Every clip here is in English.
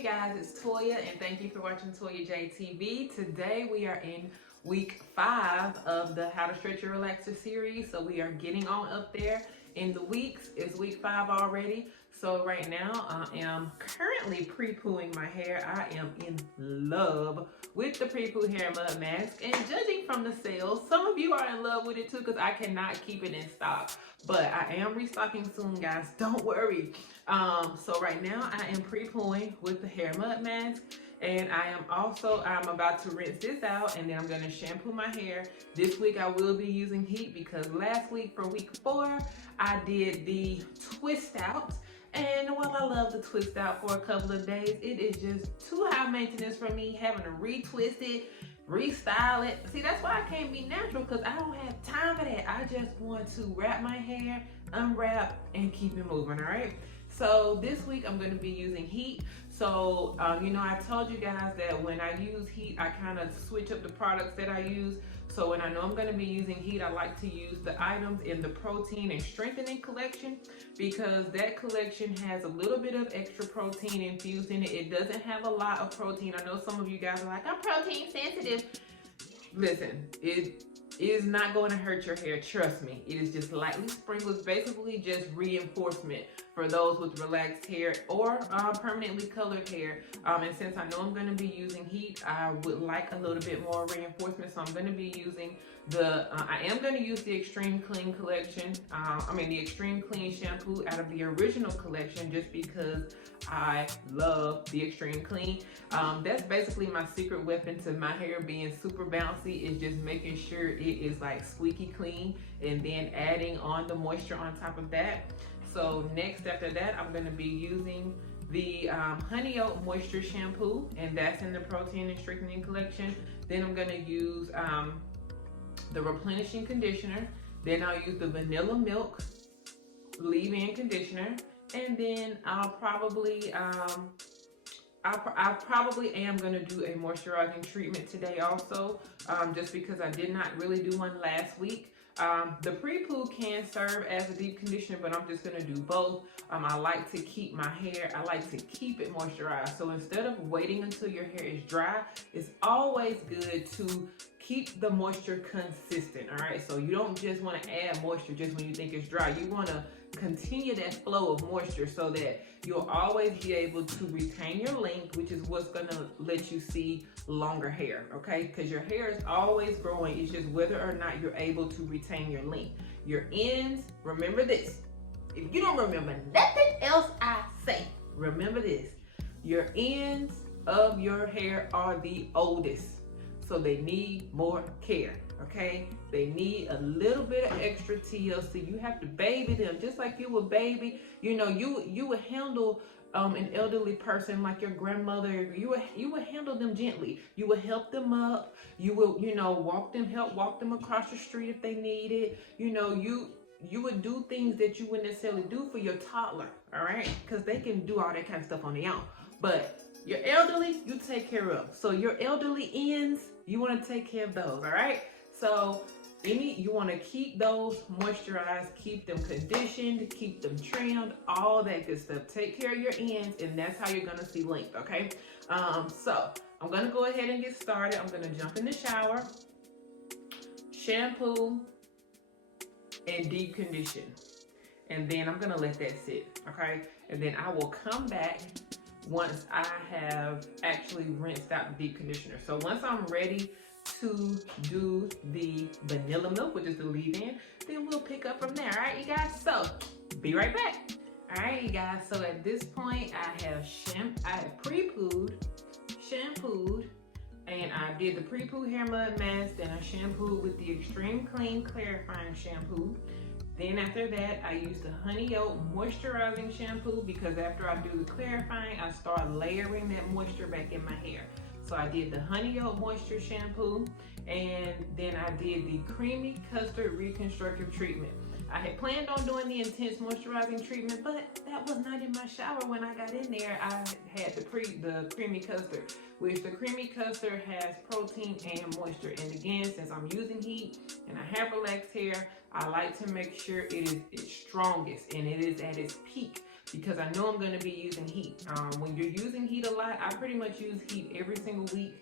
Hey guys, it's Toya and thank you for watching Toya J TV. Today we are in week 5 of the How to Stretch Your Relaxer series. So we are getting on up there in the weeks. It's week 5 already. So right now I am currently pre-pooing my hair. I am in love with the pre-poo hair mud mask, and judging from the sales, some of you are in love with it too because I cannot keep it in stock. But I am restocking soon, guys. Don't worry. So right now I am pre-pooing with the hair mud mask, and I'm about to rinse this out, and then I'm going to shampoo my hair. This week I will be using heat because last week for week 4 I did the twist out. And while I love the twist out for a couple of days, it is just too high maintenance for me having to retwist it, restyle it. See, that's why I can't be natural, because I don't have time for that. I just want to wrap my hair, unwrap, and keep it moving, all right? So this week I'm going to be using heat. So, I told you guys that when I use heat, I kind of switch up the products that I use. So when I know I'm going to be using heat, I like to use the items in the protein and strengthening collection, because that collection has a little bit of extra protein infused in it. It doesn't have a lot of protein. I know some of you guys are like, I'm protein sensitive. Listen, it is not going to hurt your hair. Trust me. It is just lightly sprinkled. It's basically just reinforcement for those with relaxed hair or permanently colored hair. And since I know I'm going to be using heat, I would like a little bit more reinforcement. So I'm going to be using I am going to use the Extreme Clean collection. The Extreme Clean shampoo out of the original collection, just because I love the Extreme Clean. That's basically my secret weapon to my hair being super bouncy, is just making sure it is like squeaky clean and then adding on the moisture on top of that. So next after that, I'm going to be using the Honey Oat Moisture Shampoo, and that's in the Protein and Strengthening collection. Then I'm going to use the Replenishing Conditioner. Then I'll use the Vanilla Milk Leave-In Conditioner. And then I probably am going to do a moisturizing treatment today also, just because I did not really do one last week. The pre-poo can serve as a deep conditioner, but I'm just going to do both. I like to keep my hair, I like to keep it moisturized. So instead of waiting until your hair is dry, it's always good to keep the moisture consistent, all right? So you don't just want to add moisture just when you think it's dry. You want to continue that flow of moisture so that you'll always be able to retain your length, which is what's going to let you see longer hair, okay? Because your hair is always growing. It's just whether or not you're able to retain your length. Your ends, remember this. If you don't remember nothing else I say, remember this. Your ends of your hair are the oldest, so they need more care, okay? They need a little bit of extra TLC. You have to baby them just like you would baby. You would handle an elderly person like your grandmother. You would handle them gently. You would help them up. You would, help walk them across the street if they need it. You would do things that you wouldn't necessarily do for your toddler, all right? Because they can do all that kind of stuff on their own. But your elderly, you take care of. So your elderly ends, you want to take care of those, all right? So you want to keep those moisturized, keep them conditioned, keep them trimmed, all that good stuff. Take care of your ends, and that's how you're going to see length, okay? So I'm going to go ahead and get started. I'm going to jump in the shower, shampoo, and deep condition. And then I'm going to let that sit, okay? And then I will come back once I have actually rinsed out the deep conditioner. So once I'm ready to do the vanilla milk, which is the leave-in, then we'll pick up from there. All right, you guys? So be right back. All right, you guys. So at this point, I have pre-pooed, shampooed, and I did the pre-poo hair mud mask. Then I shampooed with the Extreme Clean clarifying shampoo. Then after that, I use the Honey Oat moisturizing shampoo, because after I do the clarifying, I start layering that moisture back in my hair. So I did the Honey Oat moisture shampoo, and then I did the Creamy Custard reconstructive treatment. I had planned on doing the intense moisturizing treatment, but that was not in my shower when I got in there. I had the Creamy Custard, which the Creamy Custard has protein and moisture. And again, since I'm using heat and I have relaxed hair, I like to make sure it is its strongest and it is at its peak. because I know I'm going to be using heat. When you're using heat a lot, I pretty much use heat every single week.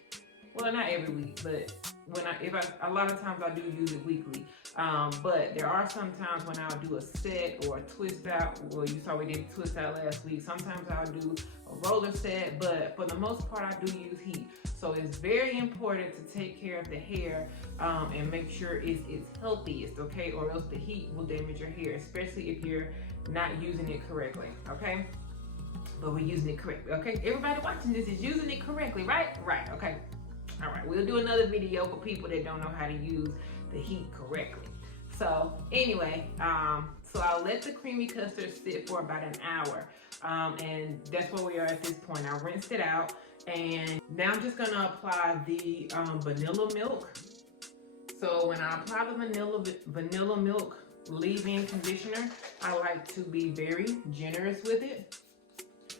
Well, not every week, but a lot of times I do use it weekly. But there are some times when I'll do a set or a twist out. Well, you saw we did a twist out last week. Sometimes I'll do a roller set, but for the most part, I do use heat. So it's very important to take care of the hair and make sure it's healthiest, okay? Or else the heat will damage your hair, especially if you're not using it correctly, okay? But we're using it correctly, okay? Everybody watching this is using it correctly, right? Right, okay. All right, we'll do another video for people that don't know how to use the heat correctly. So anyway, so I'll let the creamy custard sit for about an hour. And that's where we are at this point. I rinsed it out, and now I'm just gonna apply the vanilla milk. So when I apply the vanilla milk leave-in conditioner, I like to be very generous with it.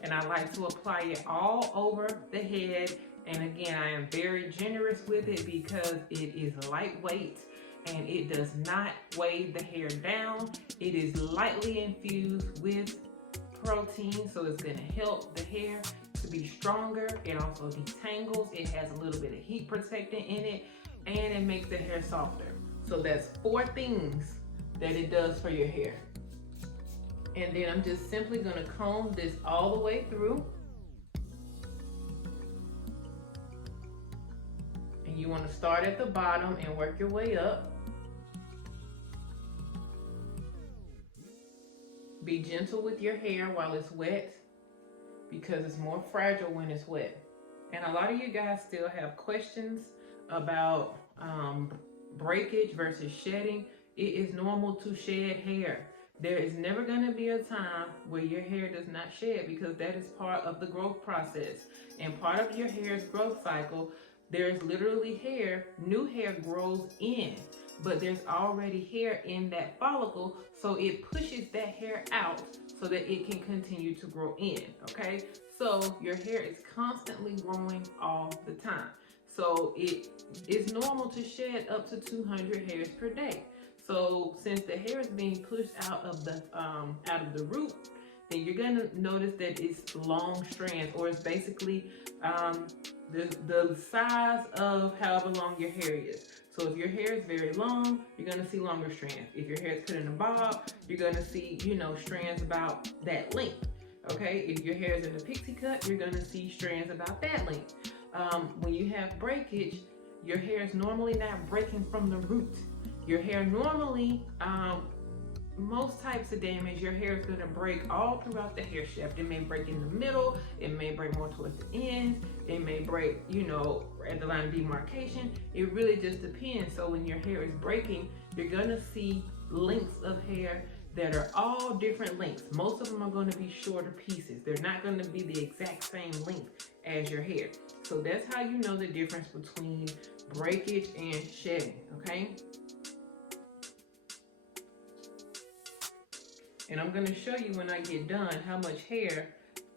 And I like to apply it all over the head. And again, I am very generous with it because it is lightweight and it does not weigh the hair down. It is lightly infused with protein, so it's gonna help the hair to be stronger. It also detangles. It has a little bit of heat protectant in it, and it makes the hair softer. So that's 4 things that it does for your hair. And then I'm just simply gonna comb this all the way through. And you wanna start at the bottom and work your way up. Be gentle with your hair while it's wet because it's more fragile when it's wet. And a lot of you guys still have questions about breakage versus shedding. It is normal to shed hair. There is never going to be a time where your hair does not shed because that is part of the growth process. And part of your hair's growth cycle, there's literally hair, new hair grows in, but there's already hair in that follicle, so it pushes that hair out so that it can continue to grow in, okay? So your hair is constantly growing all the time. So it is normal to shed up to 200 hairs per day. So since the hair is being pushed out of the root, then you're gonna notice that it's long strands, or it's basically the size of however long your hair is. So if your hair is very long, you're gonna see longer strands. If your hair is put in a bob, you're gonna see, strands about that length. Okay, if your hair is in a pixie cut, you're gonna see strands about that length. When you have breakage, your hair is normally not breaking from the root. Your hair normally, most types of damage, your hair is going to break all throughout the hair shaft. It may break in the middle, it may break more towards the ends, it may break, at the line of demarcation. It really just depends. So when your hair is breaking, you're going to see lengths of hair that are all different lengths. Most of them are going to be shorter pieces. They're not going to be the exact same length as your hair. So that's how you know the difference between breakage and shedding, okay? And I'm gonna show you when I get done how much hair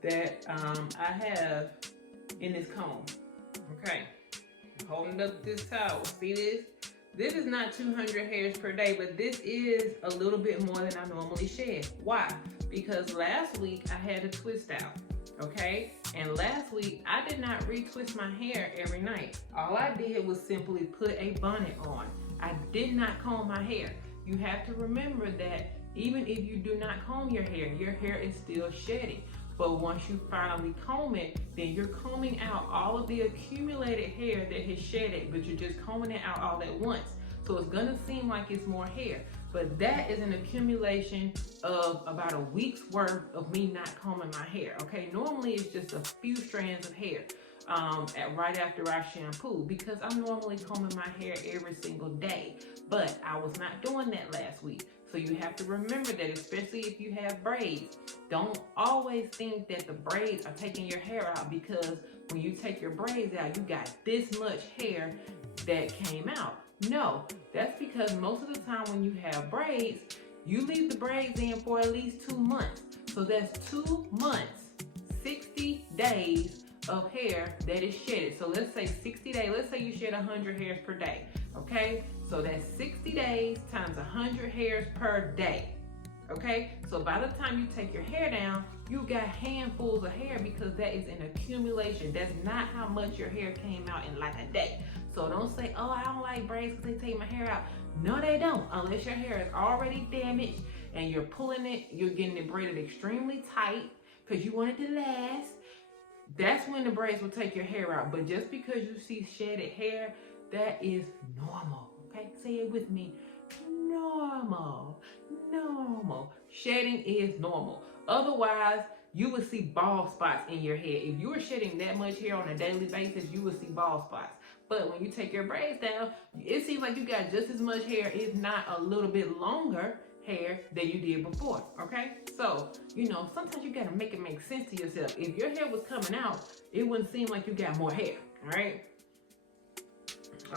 that I have in this comb. Okay, I'm holding up this towel. See this? This is not 200 hairs per day, but this is a little bit more than I normally shed. Why? Because last week I had a twist out, okay? And last week I did not retwist my hair every night. All I did was simply put a bonnet on. I did not comb my hair. You have to remember that even if you do not comb your hair is still shedding. But once you finally comb it, then you're combing out all of the accumulated hair that has shedded, but you're just combing it out all at once. So it's gonna seem like it's more hair, but that is an accumulation of about a week's worth of me not combing my hair, okay? Normally it's just a few strands of hair right after I shampoo, because I'm normally combing my hair every single day, but I was not doing that last week. So you have to remember that, especially if you have braids. Don't always think that the braids are taking your hair out, because when you take your braids out, you got this much hair that came out. No, that's because most of the time when you have braids, you leave the braids in for at least 2 months. So that's 2 months, 60 days of hair that is shedded. So let's say 60 days, let's say you shed 100 hairs per day, okay? So that's 60 days times 100 hairs per day, okay? So by the time you take your hair down, you got handfuls of hair because that is an accumulation. That's not how much your hair came out in like a day. So don't say, oh, I don't like braids because they take my hair out. No, they don't. Unless your hair is already damaged and you're pulling it, you're getting it braided extremely tight because you want it to last. That's when the braids will take your hair out. But just because you see shedded hair, that is normal. Okay, say it with me. Normal. Normal. Shedding is normal. Otherwise, you will see bald spots in your head. If you were shedding that much hair on a daily basis, you will see bald spots. But when you take your braids down, it seems like you got just as much hair, if not a little bit longer hair than you did before, okay? So, you know, sometimes you gotta make it make sense to yourself. If your hair was coming out, it wouldn't seem like you got more hair, all right?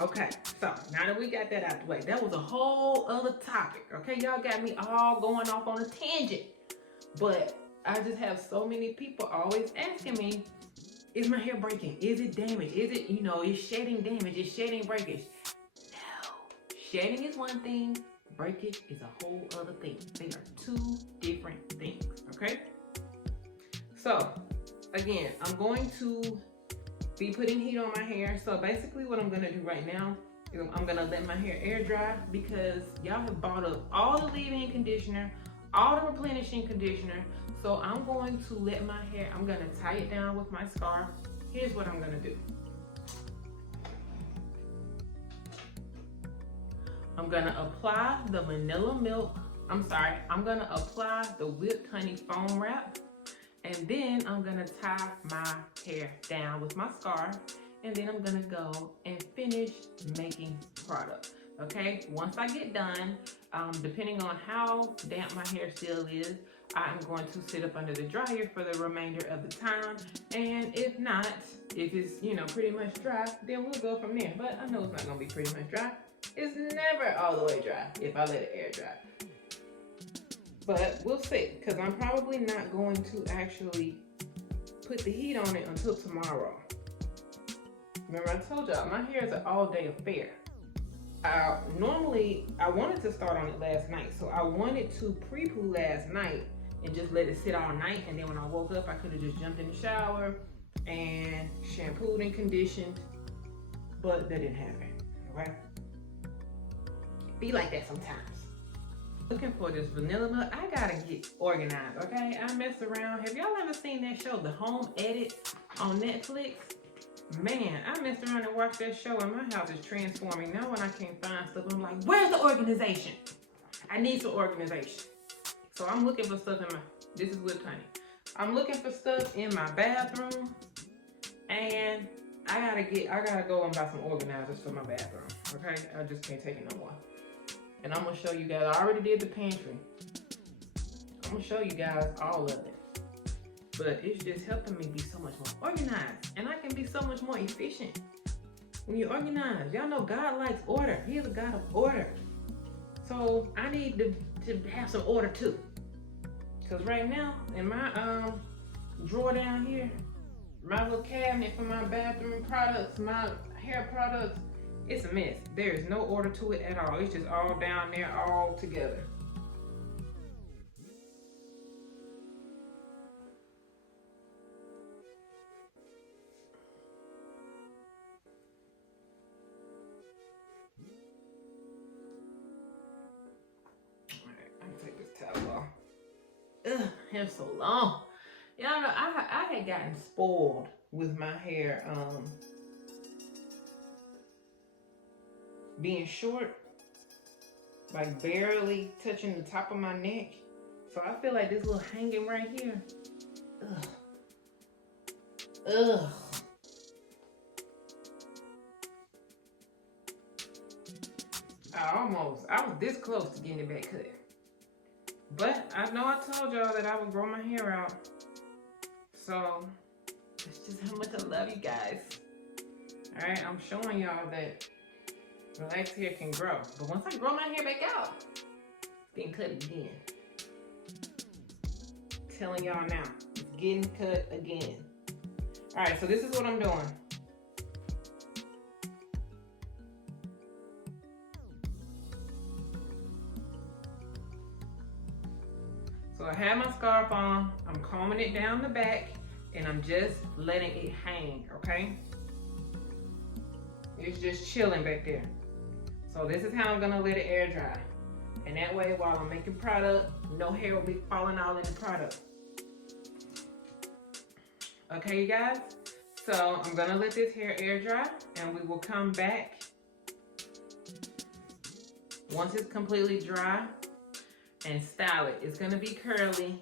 Okay, so now that we got that out the way, that was a whole other topic, okay? Y'all got me all going off on a tangent. But I just have so many people always asking me, is my hair breaking? Is it damaged? Is it, you know, is shedding damage? Is shedding breakage? No. Shedding is one thing. Breakage is a whole other thing. They are two different things, okay? So, again, I'm going to be putting heat on my hair. So basically what I'm gonna do right now is I'm gonna let my hair air dry because y'all have bought up all the leave-in conditioner, all the replenishing conditioner. So I'm going to let my hair, I'm gonna tie it down with my scarf. Here's what I'm gonna do. I'm gonna apply the vanilla milk. I'm gonna apply the whipped honey foam wrap. And then I'm gonna tie my hair down with my scarf. And then I'm gonna go and finish making product. Okay, once I get done, depending on how damp my hair still is, I'm going to sit up under the dryer for the remainder of the time. And if not, if it's, you know, pretty much dry, then we'll go from there. But I know it's not gonna be pretty much dry. It's never all the way dry if I let it air dry. But we'll see, because I'm probably not going to actually put the heat on it until tomorrow. Remember I told y'all, my hair is an all-day affair. Normally, I wanted to start on it last night, so I wanted to pre-poo last night and just let it sit all night, and then when I woke up, I could have just jumped in the shower and shampooed and conditioned, but that didn't happen, okay? Be like that sometimes. Looking for this vanilla milk. I gotta get organized, okay? I mess around. Have y'all ever seen that show, The Home Edit, on Netflix? Man, I messed around and watched that show and my house is transforming. Now when I can't find stuff, I'm like, where's the organization? I need some organization. So I'm looking for stuff in my, this is whipped honey. I'm looking for stuff in my bathroom and I gotta go and buy some organizers for my bathroom, okay? I just can't take it no more. And I'm gonna show you guys, I already did the pantry. I'm gonna show you guys all of it. But it's just helping me be so much more organized. And I can be so much more efficient when you're organized. Y'all know God likes order. He is a God of order. So I need to have some order too. Because right now, in my drawer down here, my little cabinet for my bathroom products, my hair products, it's a mess. There is no order to it at all. It's just all down there, all together. Alright, I'm gonna take this towel off. Ugh, hair's so long. Y'all know, I had gotten spoiled with my hair being short, like barely touching the top of my neck. So I feel like this little hanging right here. Ugh. I was this close to getting it back cut. But I know I told y'all that I would grow my hair out. So that's just how much I love you guys. Alright, I'm showing y'all that relaxed hair can grow. But once I grow my hair back out, it's getting cut again. Telling y'all now, it's getting cut again. Alright, so this is what I'm doing. So I I have my scarf on, I'm combing it down the back, and I'm just letting it hang, okay? It's just chilling back there. So this is how I'm gonna let it air dry. And that way, while I'm making product, no hair will be falling all in the product. Okay, you guys? So I'm gonna let this hair air dry, and we will come back once it's completely dry and style it. It's gonna be curly.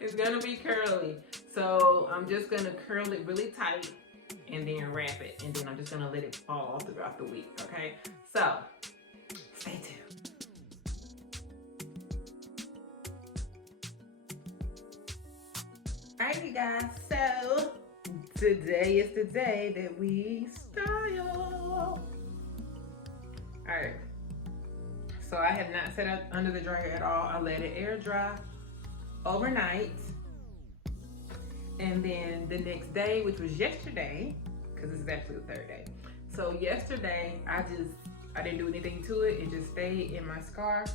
It's gonna be curly. So I'm just gonna curl it really tight and then wrap it. And then I'm just gonna let it fall throughout the week, okay? So, stay tuned. All right, you guys, so today is the day that we style. All right, so I have not set up under the dryer at all. I let it air dry overnight. And then the next day, which was yesterday, because this is actually the third day. So yesterday, I didn't do anything to it. It just stayed in my scarf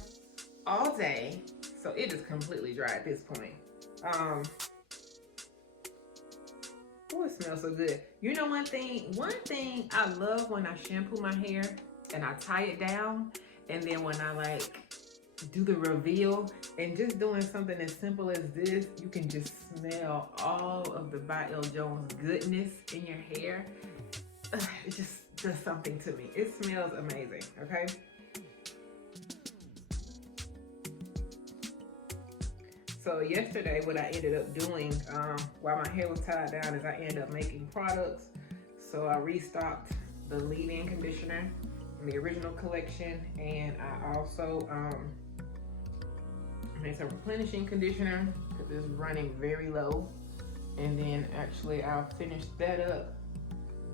all day. So it is completely dry at this point. Oh, it smells so good. You know one thing I love when I shampoo my hair and I tie it down, and then when I like do the reveal, and just doing something as simple as this, you can just smell all of the By L. Jones goodness in your hair. It just does something to me. It smells amazing, okay? So yesterday, what I ended up doing while my hair was tied down is I ended up making products. So I restocked the leave-in conditioner in the original collection, and I also made some replenishing conditioner because it's running very low. And then actually I'll finish that up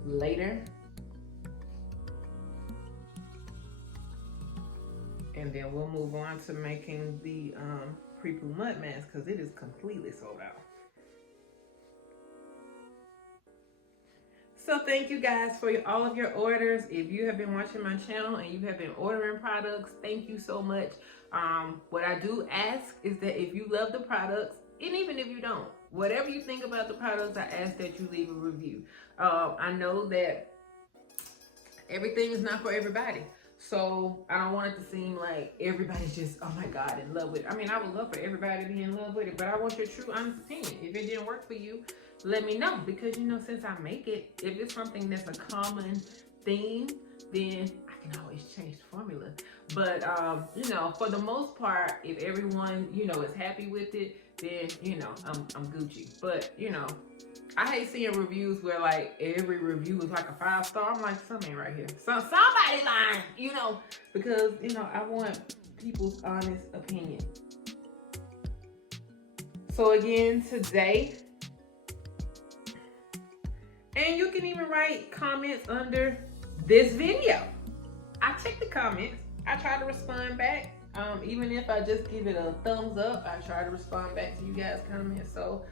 later. And then we'll move on to making the pre-poo mud mask because it is completely sold out. So thank you guys for all of your orders. If you have been watching my channel and you have been ordering products, thank you so much. What I do ask is that if you love the products, and even if you don't, whatever you think about the products, I ask that you leave a review. I know that everything is not for everybody. So I don't want it to seem like everybody's just, oh my God, in love with it. I mean, I would love for everybody to be in love with it, but I want your true honest opinion. If it didn't work for you, let me know, because you know, since I make it, if it's something that's a common theme, then I can always change the formula. But you know, for the most part, if everyone, you know, is happy with it, then you know, I'm Gucci. But you know, I hate seeing reviews where like every review is like a 5-star. I'm like, something ain't right here. Somebody lying, you know, because you know, I want people's honest opinion. So again, today, and you can even write comments under this video. I check the comments. I try to respond back. Even if I just give it a thumbs up, I try to respond back to you guys' comments. So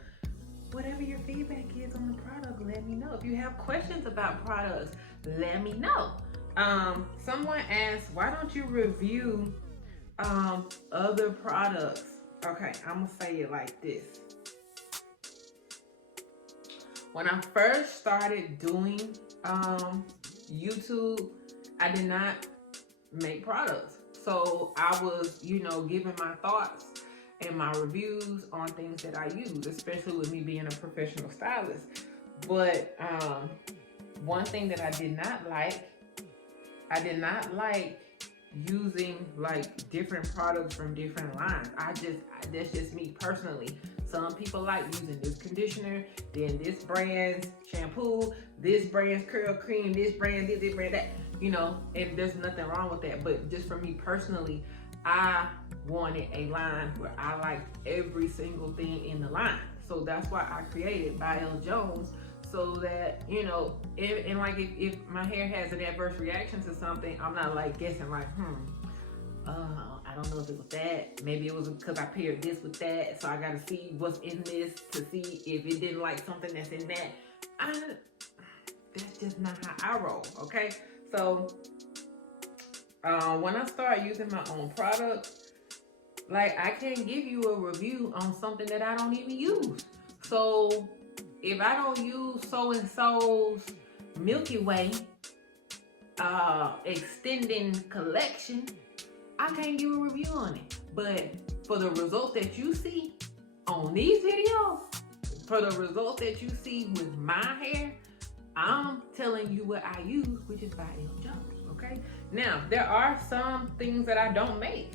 whatever your feedback is on the product, let me know. If you have questions about products, let me know. Someone asked, why don't you review other products? Okay, I'm gonna say it like this. When I first started doing YouTube, I did not make products. So I was, you know, giving my thoughts and my reviews on things that I use, especially with me being a professional stylist. But one thing that I did not like using like different products from different lines. That's just me personally. Some people like using this conditioner, then this brand's shampoo, this brand's curl cream, this brand, this brand, that. You know, and there's nothing wrong with that. But just for me personally, I wanted a line where I liked every single thing in the line. So that's why I created By L. Jones, so that, you know, if my hair has an adverse reaction to something, I'm not like guessing like, I don't know if it was that. Maybe it was because I paired this with that. So I got to see what's in this to see if it didn't like something that's in that. That's just not how I roll, okay? So when I start using my own products, like I can't give you a review on something that I don't even use. So if I don't use so and so's Milky Way extending collection, I can't give a review on it. But for the results that you see on these videos, for the results that you see with my hair, I'm telling you what I use, which is by Elle Jones. Okay. Now there are some things that I don't make,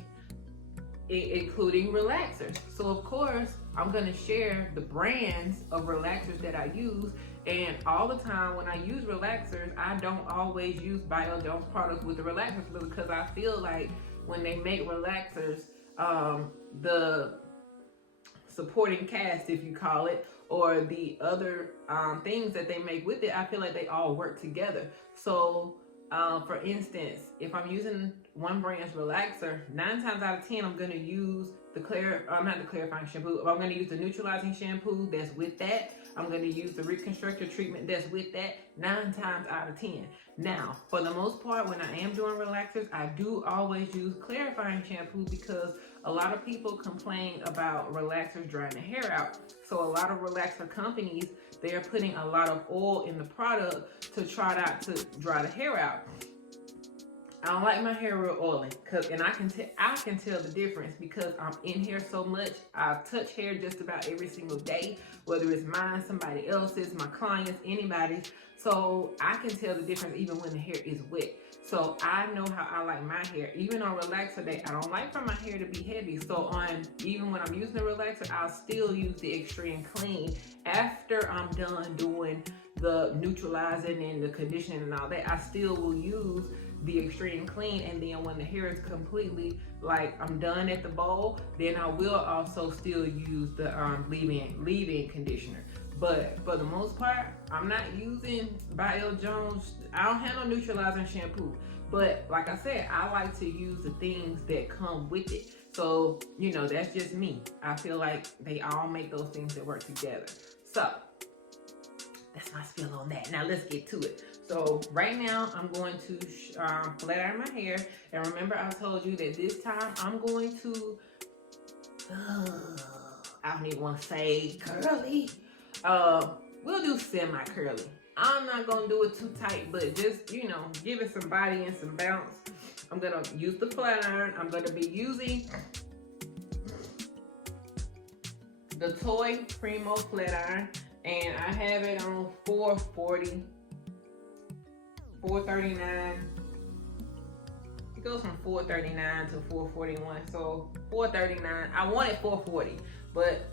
including relaxers. So of course I'm gonna share the brands of relaxers that I use. And all the time when I use relaxers, I don't always use by Elle Jones products with the relaxers, because I feel like when they make relaxers, the supporting cast, if you call it, or the other things that they make with it, I feel like they all work together. So for instance, if I'm using one brand's relaxer, 9 times out of 10 I'm going to use the not the clarifying shampoo, I'm going to use the neutralizing shampoo that's with that. I'm going to use the reconstructor treatment that's with that 9 times out of 10. Now, for the most part, when I am doing relaxers, I do always use clarifying shampoo, because a lot of people complain about relaxers drying the hair out. So a lot of relaxer companies, they are putting a lot of oil in the product to try not to dry the hair out. I don't like my hair real oily, and I can tell the difference because I'm in hair so much. I touch hair just about every single day, whether it's mine, somebody else's, my clients, anybody's. So I can tell the difference even when the hair is wet. So I know how I like my hair. Even on relaxer day, I don't like for my hair to be heavy. So even when I'm using the relaxer, I'll still use the Extreme Clean after I'm done doing the neutralizing and the conditioning and all that. I still will use the Extreme Clean, and then when the hair is completely like I'm done at the bowl, then I will also still use the leave-in conditioner. But for the most part, I'm not using by Elle Jones. I don't have no neutralizing shampoo. But like I said, I like to use the things that come with it. So, that's just me. I feel like they all make those things that work together. So that's my spiel on that. Now let's get to it. So right now I'm going to flat iron my hair. And remember, I told you that this time I'm going to, I don't even want to say curly. We'll do semi-curly. I'm not going to do it too tight, but just, give it some body and some bounce. I'm going to use the flat iron. I'm going to be using the Toy Primo flat iron. And I have it on 440, 439. It goes from 439 to 441. So 439. I wanted 440, but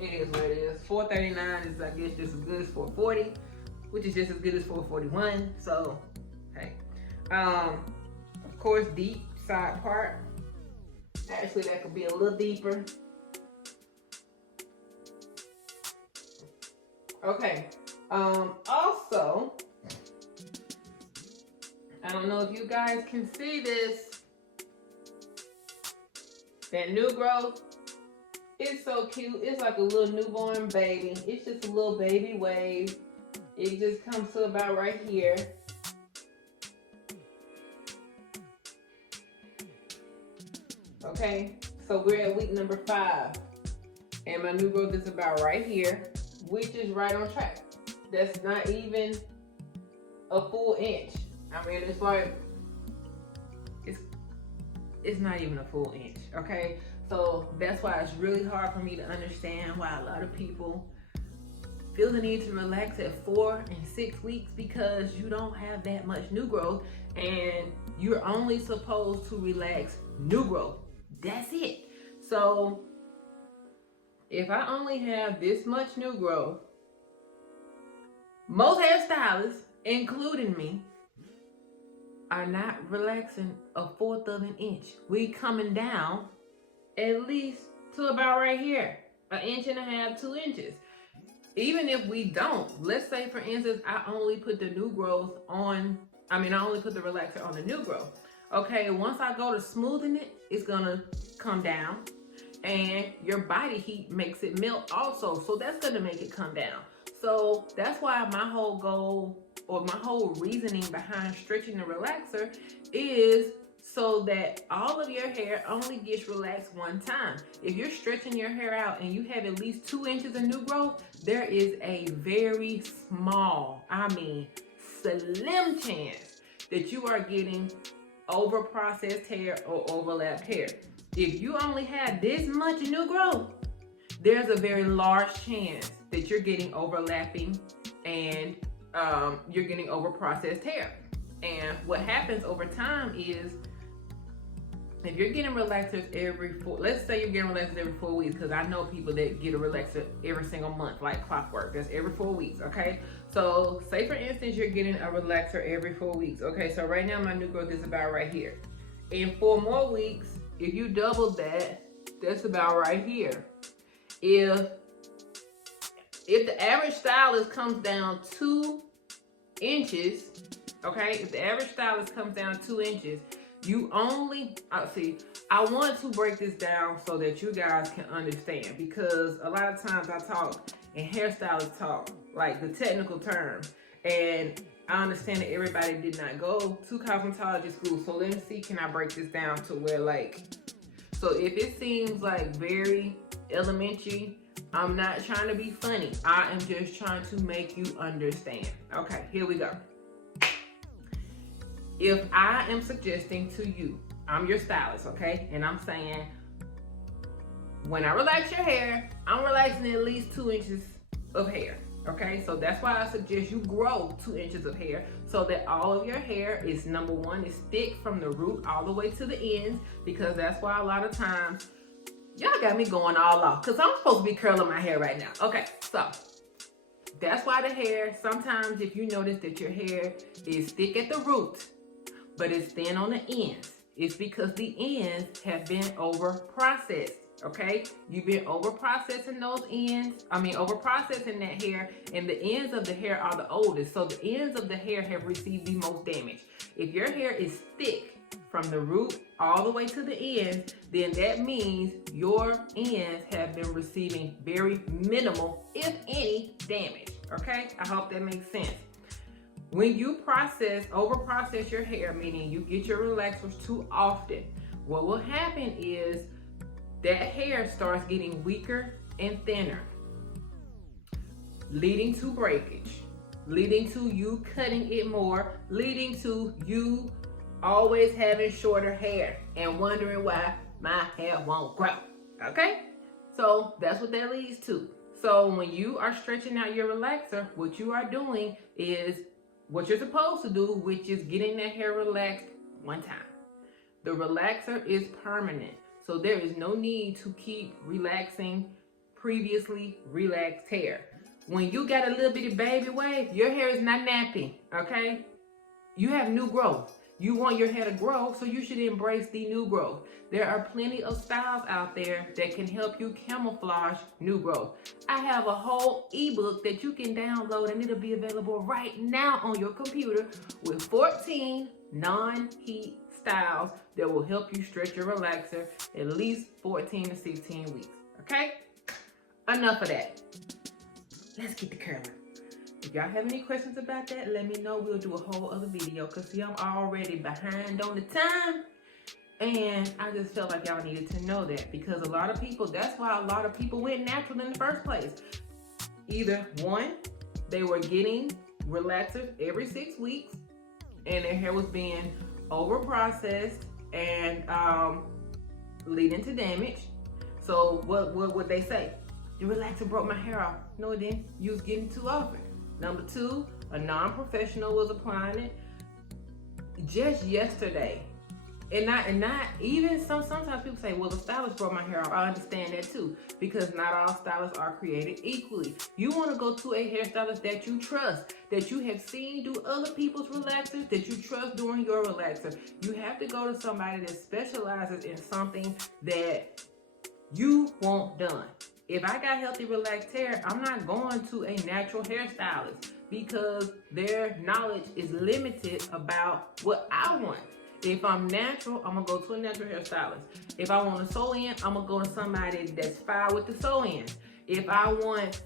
it is what it is. 439 is, I guess, just as good as 440, which is just as good as 441. So, hey. Of course, deep side part. Actually, that could be a little deeper. Okay. Also, I don't know if you guys can see this. That new growth. It's so cute. It's like a little newborn baby. It's just a little baby wave. It just comes to about right here. Okay, so we're at week number 5. And my new growth is about right here, which is right on track. That's not even a full inch. I mean, it's like, it's not even a full inch, okay? So that's why it's really hard for me to understand why a lot of people feel the need to relax at 4 and 6 weeks, because you don't have that much new growth and you're only supposed to relax new growth. That's it. So if I only have this much new growth, most hairstylists, including me, are not relaxing a 1/4 of an inch. We coming down at least to about right here, 1.5 inches, 2 inches. Even if we don't, let's say for instance, I only put the new growth on, I only put the relaxer on the new growth. Okay, once I go to smoothing it, it's gonna come down, and your body heat makes it melt also. So that's gonna make it come down. So that's why my whole goal, or my whole reasoning behind stretching the relaxer, is so that all of your hair only gets relaxed one time. If you're stretching your hair out and you have at least 2 inches of new growth, there is a very small, I mean slim chance that you are getting over processed hair or overlapped hair. If you only have this much new growth, there's a very large chance that you're getting overlapping and you're getting over processed hair. And what happens over time is, if you're getting relaxers let's say you're getting relaxers every 4 weeks, because I know people that get a relaxer every single month, like clockwork. That's every 4 weeks, okay? So say for instance, you're getting a relaxer every 4 weeks. Okay, so right now my new growth is about right here. In 4 more weeks, if you double that, that's about right here. If the average stylist comes down 2 inches, okay, if the average stylist comes down 2 inches, you only, I want to break this down so that you guys can understand, because a lot of times I talk and hairstylists talk like the technical terms, and I understand that everybody did not go to cosmetology school. So let me see, can I break this down to where, like, so if it seems like very elementary, I'm not trying to be funny. I am just trying to make you understand. Okay, here we go. If I am suggesting to you, I'm your stylist, okay? And I'm saying, when I relax your hair, I'm relaxing at least 2 inches of hair, okay? So that's why I suggest you grow 2 inches of hair, so that all of your hair is, number one, is thick from the root all the way to the ends, because that's why a lot of times, y'all got me going all off, because I'm supposed to be curling my hair right now. Okay, so that's why the hair, sometimes if you notice that your hair is thick at the root, but it's thin on the ends, it's because the ends have been over processed. Okay, you've been over processing those ends. Over processing that hair, and the ends of the hair are the oldest. So the ends of the hair have received the most damage. If your hair is thick from the root all the way to the ends, then that means your ends have been receiving very minimal, if any, damage. Okay, I hope that makes sense. When you over process your hair, meaning you get your relaxers too often, what will happen is that hair starts getting weaker and thinner, leading to breakage, leading to you cutting it more, leading to you always having shorter hair and wondering why my hair won't grow. Okay? So that's what that leads to. So when you are stretching out your relaxer, what you are doing is what you're supposed to do, which is getting that hair relaxed one time. The relaxer is permanent, so there is no need to keep relaxing previously relaxed hair. When you got a little bitty baby wave, your hair is not nappy, okay? You have new growth. You want your hair to grow, so you should embrace the new growth. There are plenty of styles out there that can help you camouflage new growth. I have a whole ebook that you can download, and it'll be available right now on your computer with 14 non-heat styles that will help you stretch your relaxer at least 14 to 16 weeks. Okay? Enough of that. Let's get the curling. If y'all have any questions about that, let me know. We'll do a whole other video, because see, I'm already behind on the time, and I just felt like y'all needed to know that, because a lot of people, that's why a lot of people went natural in the first place. Either one, they were getting relaxers every 6 weeks and their hair was being over processed and leading to damage. So what would they say? The relaxer broke my hair off. No, it didn't. You was getting too often. Number two, a non-professional was applying it just yesterday. And not even sometimes people say, well, the stylist broke my hair off. I understand that too, because not all stylists are created equally. You want to go to a hairstylist that you trust, that you have seen do other people's relaxers, that you trust doing your relaxer. You have to go to somebody that specializes in something that you want done. If I got healthy relaxed hair, I'm not going to a natural hairstylist because their knowledge is limited about what I want. If I'm natural, I'm gonna go to a natural hairstylist. If I want a sew-in, I'm gonna go to somebody that's fine with the sew-ins. If I want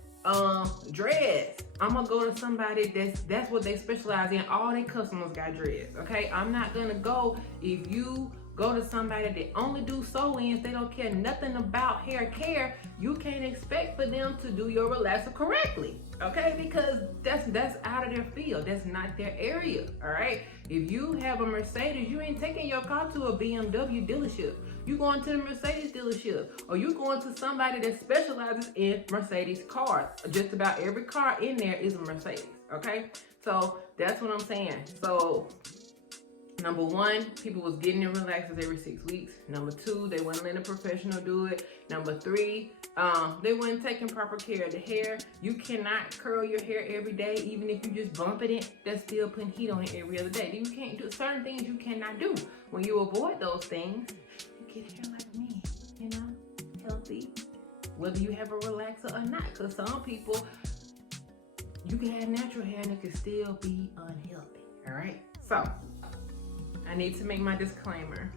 dreads, I'm gonna go to somebody that's what they specialize in. All their customers got dreads, okay? I'm not gonna go if you go to somebody that only do sew-ins, they don't care nothing about hair care. You can't expect for them to do your relaxer correctly, okay? Because that's out of their field. That's not their area, all right? If you have a Mercedes, you ain't taking your car to a BMW dealership. You going to the Mercedes dealership, or you going to somebody that specializes in Mercedes cars. Just about every car in there is a Mercedes, okay? So that's what I'm saying. So number one, people was getting their relaxers every 6 weeks. Number two, they wasn't letting a professional do it. Number three, they weren't taking proper care of the hair. You cannot curl your hair every day, even if you just bumping it. That's still putting heat on it every other day. You can't do certain things. You cannot do. When you avoid those things, you get hair like me, you know, healthy. Whether you have a relaxer or not, because some people, you can have natural hair and it can still be unhealthy. All right, so I need to make my disclaimer,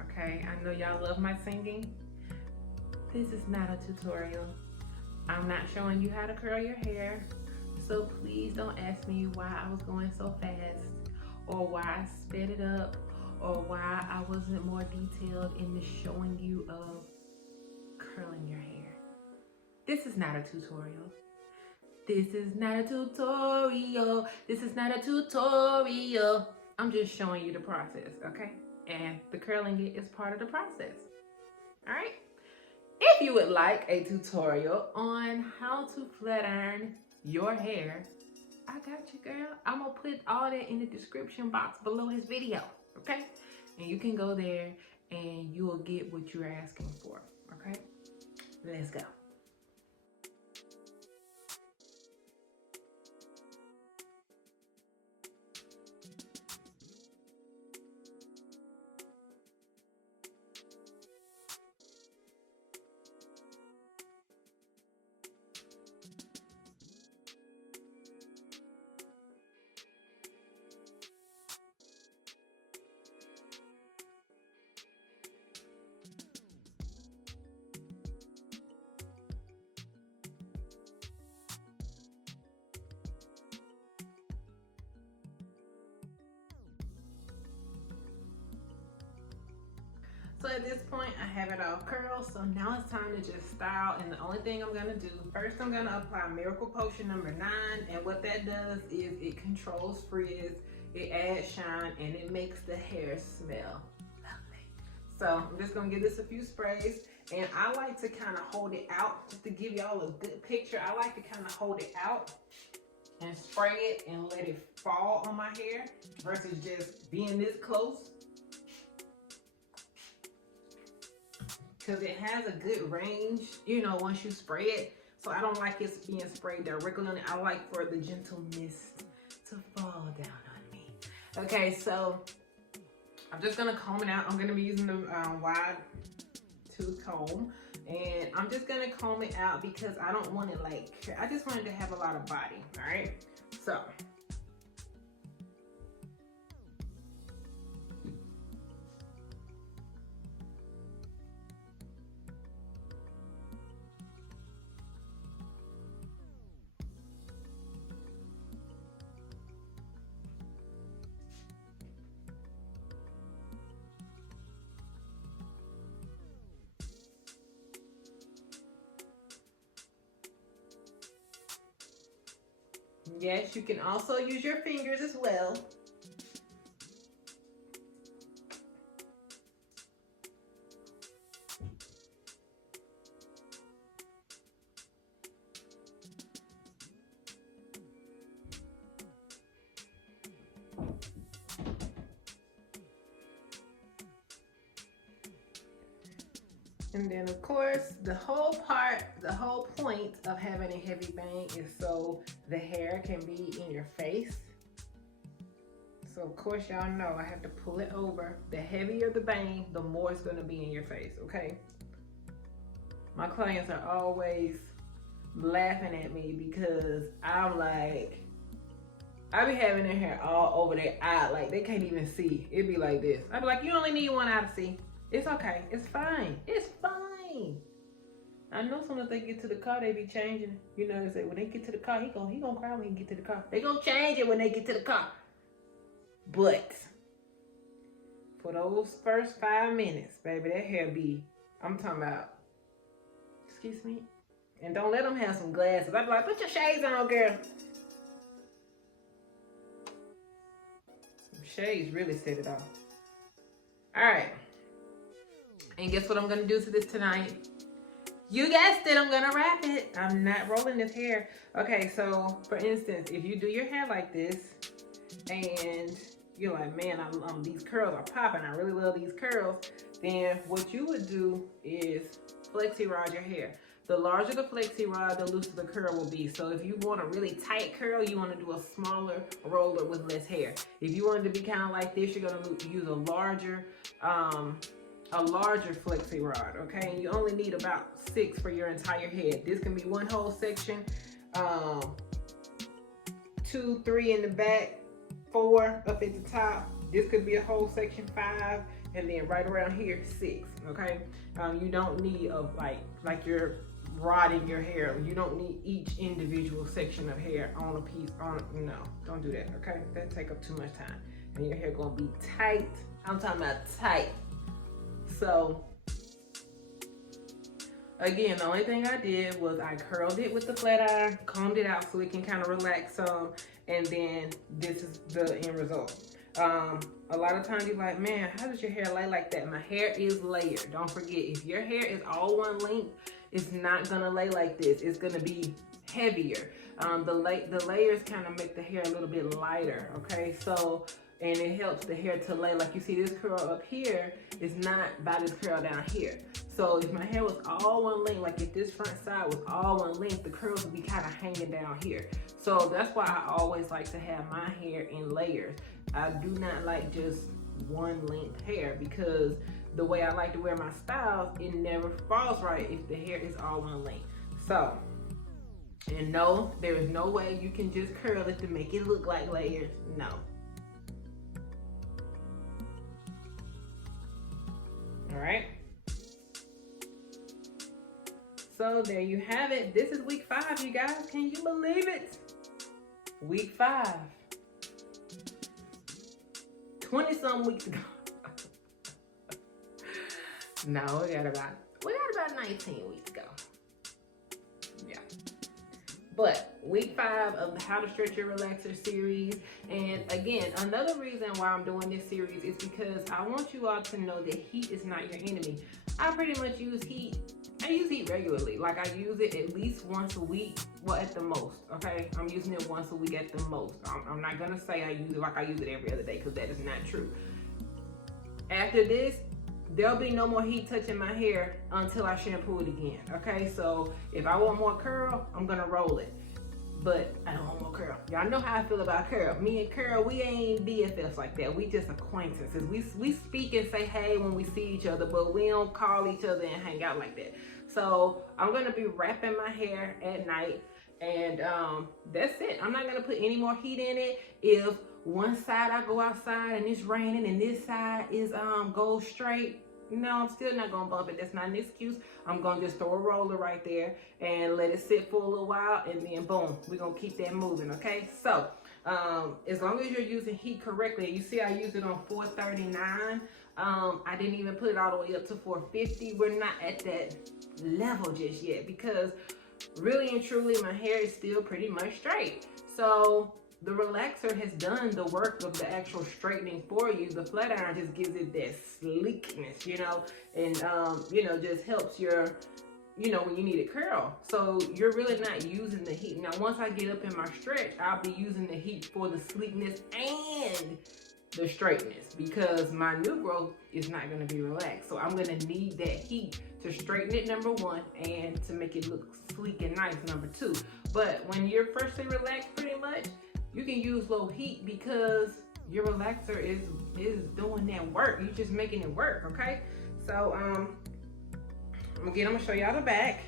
okay? I know y'all love my singing. This is not a tutorial. I'm not showing you how to curl your hair, so please don't ask me why I was going so fast, or why I sped it up, or why I wasn't more detailed in the showing you of curling your hair. This is not a tutorial. This is not a tutorial. This is not a tutorial. I'm just showing you the process, okay? And the curling it is part of the process, all right? If you would like a tutorial on how to flat iron your hair, I got you, girl. I'm gonna put all that in the description box below this video, okay? And you can go there and you will get what you're asking for, okay? Let's go. So at this point, I have it all curled. So now it's time to just style. And the only thing I'm gonna do, first I'm gonna apply Miracle Potion number 9. And what that does is it controls frizz, it adds shine, and it makes the hair smell lovely. So I'm just gonna give this a few sprays. And I like to kind of hold it out, just to give y'all a good picture. I like to kind of hold it out and spray it and let it fall on my hair versus just being this close. Because it has a good range, you know, once you spray it. So I don't like it being sprayed directly on it. I like for the gentle mist to fall down on me. Okay, so I'm just gonna comb it out. I'm gonna be using the wide tooth comb. And I'm just gonna comb it out because I don't want it like, I just want it to have a lot of body, all right? So. Yes, you can also use your fingers as well. And then of course, the whole point of having a heavy bang is so the hair can be in your face. So of course y'all know I have to pull it over. The heavier the bang, the more it's gonna be in your face, okay? My clients are always laughing at me because I'm like, I be having their hair all over their eye, like they can't even see. It'd be like this. I'd be like, you only need one eye to see. It's okay, it's fine, it's fine. I know soon as they get to the car, they be changing. You know, they say when they get to the car, he gonna cry when he get to the car. They gonna change it when they get to the car. But for those first 5 minutes, baby, that hair be, I'm talking about, excuse me, and don't let them have some glasses. I be like, put your shades on, girl. Some shades really set it off. All right. And guess what I'm gonna do to this tonight? You guessed it, I'm gonna wrap it. I'm not rolling this hair. Okay, so for instance, if you do your hair like this and you're like, man, these curls are popping, I really love these curls, then what you would do is flexi rod your hair. The larger the flexi rod, the looser the curl will be. So if you want a really tight curl, you want to do a smaller roller with less hair. If you want it to be kind of like this, you're gonna use a larger flexi rod, okay? And you only need about 6 for your entire head. This can be one whole section, 2, 3 in the back, 4 up at the top. This could be a whole section, 5, and then right around here, 6, okay? You don't need like you're rodding your hair. You don't need each individual section of hair on a piece, no, don't do that, okay? That take up too much time. And your hair gonna be tight. I'm talking about tight. So again, the only thing I did was I curled it with the flat iron, combed it out so it can kind of relax some, and then this is the end result. A lot of times you're like, man, how does your hair lay like that? My hair is layered. Don't forget, if your hair is all one length, it's not gonna lay like this. It's gonna be heavier. The layers kind of make the hair a little bit lighter, okay? So, and it helps the hair to lay. Like you see this curl up here is not by this curl down here. So if my hair was all one length, like if this front side was all one length, the curls would be kind of hanging down here. So that's why I always like to have my hair in layers. I do not like just one length hair, because the way I like to wear my styles, it never falls right if the hair is all one length. So, and no, there is no way you can just curl it to make it look like layers. No. All right. So there you have it. This is week 5, you guys. Can you believe it? Week 5. 20-some weeks ago. No, we got about 19 weeks ago. Yeah. But week 5 of the How to Stretch Your Relaxer series. And again, another reason why I'm doing this series is because I want you all to know that heat is not your enemy. I pretty much use heat. I use heat regularly. Like, I use it at least once a week. Well, at the most, okay? I'm using it once a week at the most. I'm not gonna say I use it like I use it every other day, because that is not true. After this, there'll be no more heat touching my hair until I shampoo it again, okay? So if I want more curl, I'm gonna roll it. But I don't want more curl. Y'all know how I feel about curl. Me and curl, we ain't BFFs like that. We just acquaintances. We speak and say hey when we see each other, but we don't call each other and hang out like that. So I'm gonna be wrapping my hair at night, and that's it. I'm not gonna put any more heat in it. If one side I go outside and it's raining and this side is goes straight, no, I'm still not gonna bump it. That's not an excuse. I'm gonna just throw a roller right there and let it sit for a little while, and then boom, we're gonna keep that moving, okay? So as long as you're using heat correctly, you see I used it on 439. I didn't even put it all the way up to 450. We're not at that level just yet, because really and truly my hair is still pretty much straight. So the relaxer has done the work of the actual straightening for you. The flat iron just gives it that sleekness, you know, and you know, just helps your, you know, when you need it curl. So you're really not using the heat. Now once I get up in my stretch, I'll be using the heat for the sleekness and the straightness, because my new growth is not going to be relaxed. So I'm going to need that heat to straighten it, number 1, and to make it look sleek and nice, number 2. But when you're freshly relaxed, pretty much, you can use low heat, because your relaxer is doing that work. You're just making it work, okay? So again, I'm gonna show y'all the back.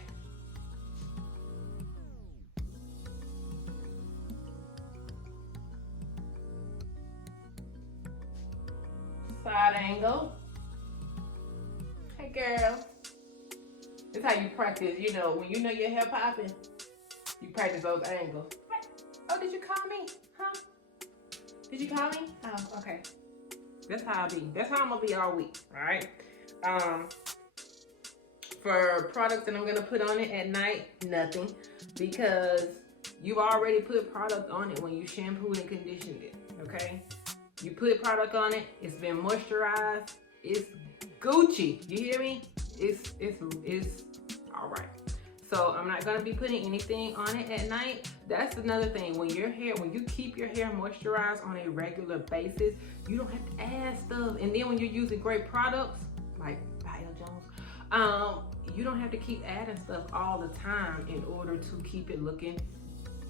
Side angle. Hey girl. Is how you practice, you know, when you know your hair popping, you practice those angles. Oh, did you call me? Huh? Did you call me? Oh, okay. That's how I'll be. That's how I'm gonna be all week. All right. For products that I'm gonna put on it at night, nothing, because you've already put product on it when you shampooed and conditioned it. Okay. You put product on it. It's been moisturized. It's Gucci. You hear me? It's all right. So I'm not gonna be putting anything on it at night. That's another thing. When you keep your hair moisturized on a regular basis, you don't have to add stuff. And then when you're using great products like Bio Jones, you don't have to keep adding stuff all the time in order to keep it looking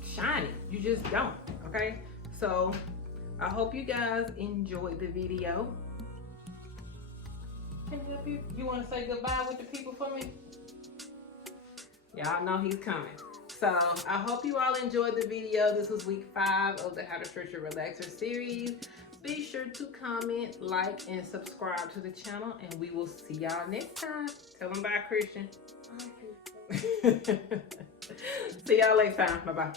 shiny. You just don't. Okay. So I hope you guys enjoyed the video. Can I help you? You want to say goodbye with the people for me? Y'all know he's coming. So I hope you all enjoyed the video. This was week 5 of the How to Stretch Your Relaxer series. Be sure to comment, like, and subscribe to the channel, and we will see y'all next time. Tell them bye, Christian. See y'all next time. Bye-bye.